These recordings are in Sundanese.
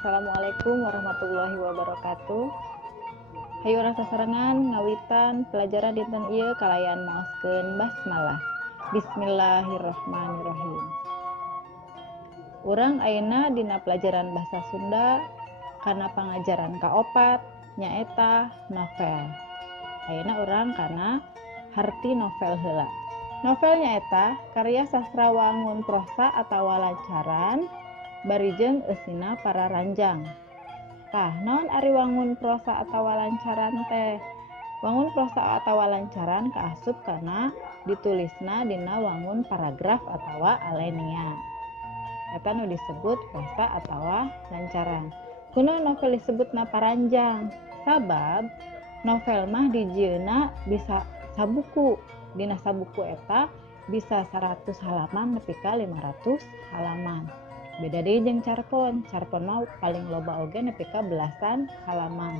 Assalamualaikum warahmatullahi wabarakatuh. Hayu urang sasarengan ngawitan pelajaran dinten ieu kalayan maoskeun basmalah. Bismillahirrahmanirrahim. Urang ayeuna dina pelajaran basa Sunda kana pangajaran kaopat nyaeta novel. Ayeuna urang kana harti novel heula. Novel nyaeta karya sastra wangun prosa atawa lancaran barijeng eusina para ranjang. Tah, naon ari wangun prosa atawa lancaran teh? Wangun prosa atawa lancaran kaasup kana ditulisna dina wangun paragraf atawa alinea. Eta nu disebut prosa atawa lancaran. Kunaon novel disebutna paranjang? Sabab novel mah dijieuna bisa sabuku. Dina sabuku eta bisa 100 halaman nepi ka 500 halaman. Beda deui jeung carpon mah paling loba oge nepi ka belasan halaman.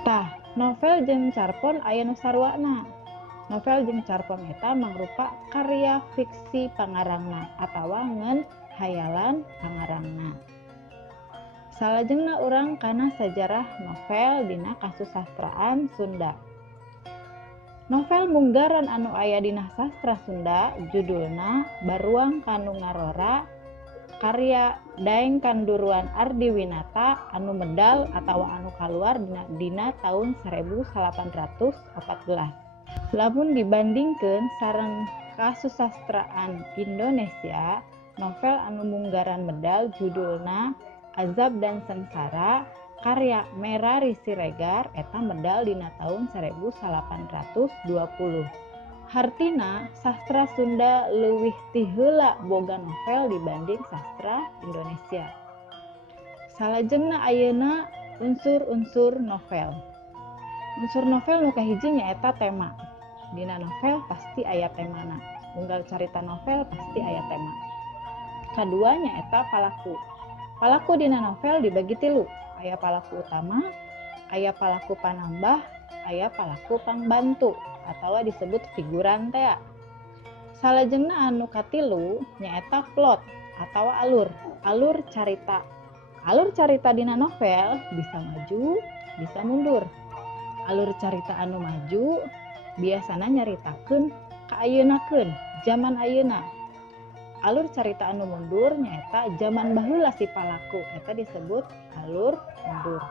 Tah, novel jeung carpon aya nu saruana. Novel jeung carpon eta mangrupa karya fiksi pangarangna atawa ngeun hayalan pangarangna. Salajengna urang kana sajarah novel dina kasusastraan Sunda. Novel munggaran anu aya dina sastra Sunda judulna Baruang Kanu Ngarora karya Daeng Kanduruan Ardiwinata anu medal atawa anu kaluar dina tahun 1814. Lamun dibandingkeun sareng kasusastraan Indonesia, novel anu munggaran medal judulna Azab dan Sengsara karya Merari Siregar eta medal dina tahun 1820. Hartina sastra Sunda leuwih ti heula boga novel dibanding sastra Indonesia. Salajengna ayeuna unsur-unsur novel. Unsur novel nu kahiji nyaeta tema. Dina novel pasti aya temana. Unggal carita novel pasti aya tema. Kadua nyaeta palaku. Palaku dina novel dibagi tilu. Aya palaku utama, aya palaku panambah, aya palaku pangbantu atawa disebut figuran teh. Salajengna anu katilu nyaeta plot atawa alur carita. Alur carita dina novel bisa maju, bisa mundur. Alur carita anu maju biasana nyaritakeun kaayeunakeun zaman ayeuna. Alur carita anu mundur nyaeta zaman baheula si palaku eta disebut alur mundur.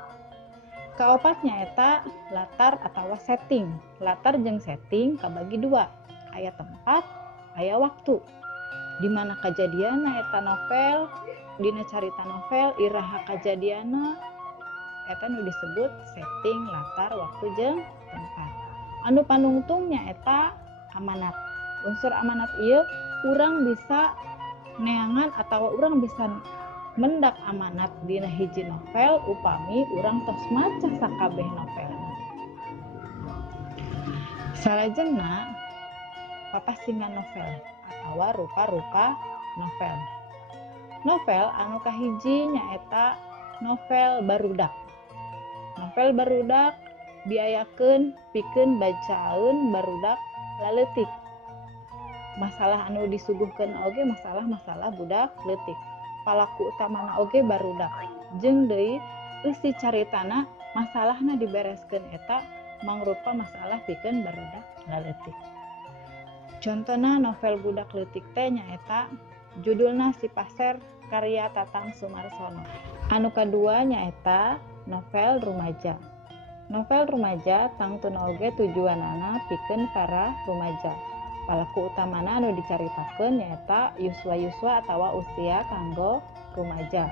Kaopat nyaeta latar atawa setting. Latar jeung setting kabagi dua. Aya tempat, aya waktu. Di mana kajadianna eta novel, dina carita novel iraha kajadianna eta nu disebut setting, latar, waktu jeung tempat. Anu panungtung nyaeta amanat. Unsur amanat ieu urang bisa neangan atawa urang bisa mendak amanat dina hiji novel upami urang tos maca sakabeh novelna. Salajengna papasingan novel atawa rupa-rupa novel. Novel anu kahiji nyaeta novel barudak. Novel barudak diayakeun pikeun bacaeun barudak laleutik. Masalah anu disuguhkeun oge masalah budak leutik. Palaku utamana oge barudak. Jeung deui eusi caritana masalahna dibereskeun eta mangrupa masalah pikeun barudak laleutik. Contona novel budak leutik teh nyaeta judulna Si Passer karya Tatang Sumarsono. Anu kadua nyaeta novel rumaja. Novel rumaja tangtuna oge tujuanana pikeun para rumaja. Palaku utamana anu dicaritakeun nyaeta yuswa-yuswa atawa usia kanggo rumaja.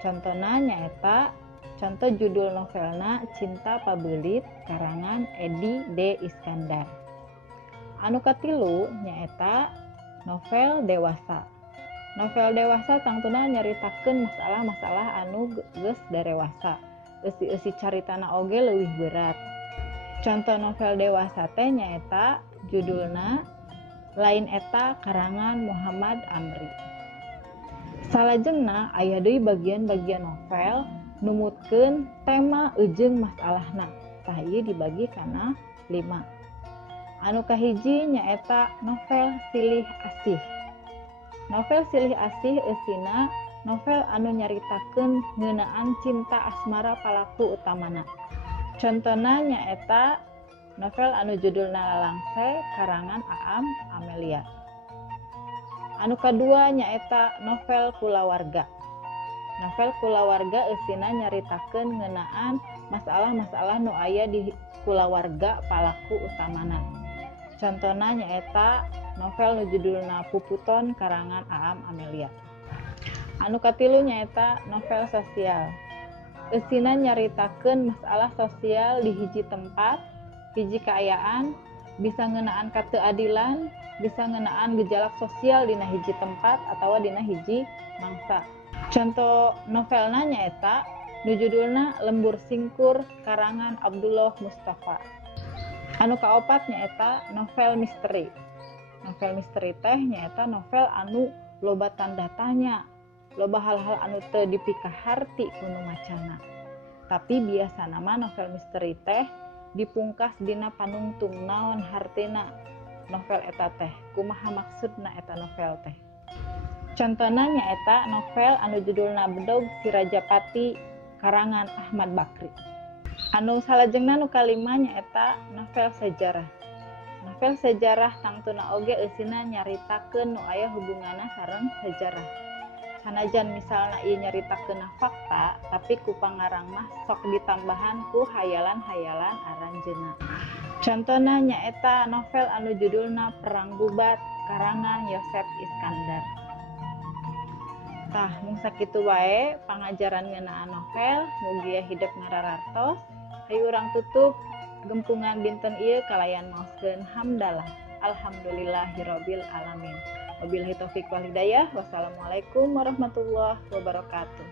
Contona nyaeta contoh judul novelna Cinta Pabeulit karangan Edi D. Iskandar. Anu katilu nyaeta novel dewasa. Novel dewasa tangtuna nyaritakeun masalah-masalah anu geus darewasa. Eusi-eusi caritana oge leuwih berat. Contoh novel dewasa teh nyaeta judulna lain eta karangan Muhammad Amri. Salajengna aya deui bagian-bagian novel numutkeun tema eujeung masalahna. Tah ieu dibagi kana 5. Anu kahiji nyaeta novel silih asih. Novel silih asih eusina novel anu nyaritakeun ngeunaan cinta asmara palaku utamana. Contohna nyaeta novel anu judulna Lalangse karangan Aam Amelia. Anu kadua nyaeta novel Kulawarga. Novel Kulawarga eusina nyaritakeun ngeunaan masalah-masalah nu aya di kulawarga palaku utamana. Contohna nyaeta novel nu judulna Puputon karangan Aam Amelia. Anu katilu nyaeta novel sosial. Eusina nyaritakeun masalah sosial di hiji tempat, hiji kaayaan, bisa ngeunaan kateuadilan, bisa ngeunaan gejolak sosial dina hiji tempat atawa dina hiji mangsa. Contoh novelna nyaeta nu judulna Lembur Singkur karangan Abdullah Mustafa. Anu kaopat nyaeta novel misteri. Novel misteri teh nyaeta novel anu loba tanda tanya, loba hal-hal anu teu dipikaharti kuno macana. Tapi biasana mah novel misteri teh dipungkas dina panungtung naon hartina novel eta teh, kumaha maksudna eta novel teh. Contohna nyaeta novel anu judulna Bedog Si Rajapati karangan Ahmad Bakri. Anu salajengna nu kalima nyaeta novel sejarah. Novel sejarah tangtuna oge eusina nyaritakeun nu aya hubunganna sareng sejarah. Sanajan misalna ieu nyaritakeunna fakta, tapi ku pangarang mah sok ditambahan ku hayalan-hayalan aranjeunna. Contohna nyaeta novel anu judulna Perang Bubat karangan Yosef Iskandar. Tah, mung sakitu wae pangajaran ngeunaan novel, mugia hidup ngararartos. Hayu urang tutup gempungan dinten ieu kalayan maoskeun hamdalah. Alhamdulillahirabbil alamin. Wabillahi taufik wal hidayah. Wassalamualaikum warahmatullahi wabarakatuh.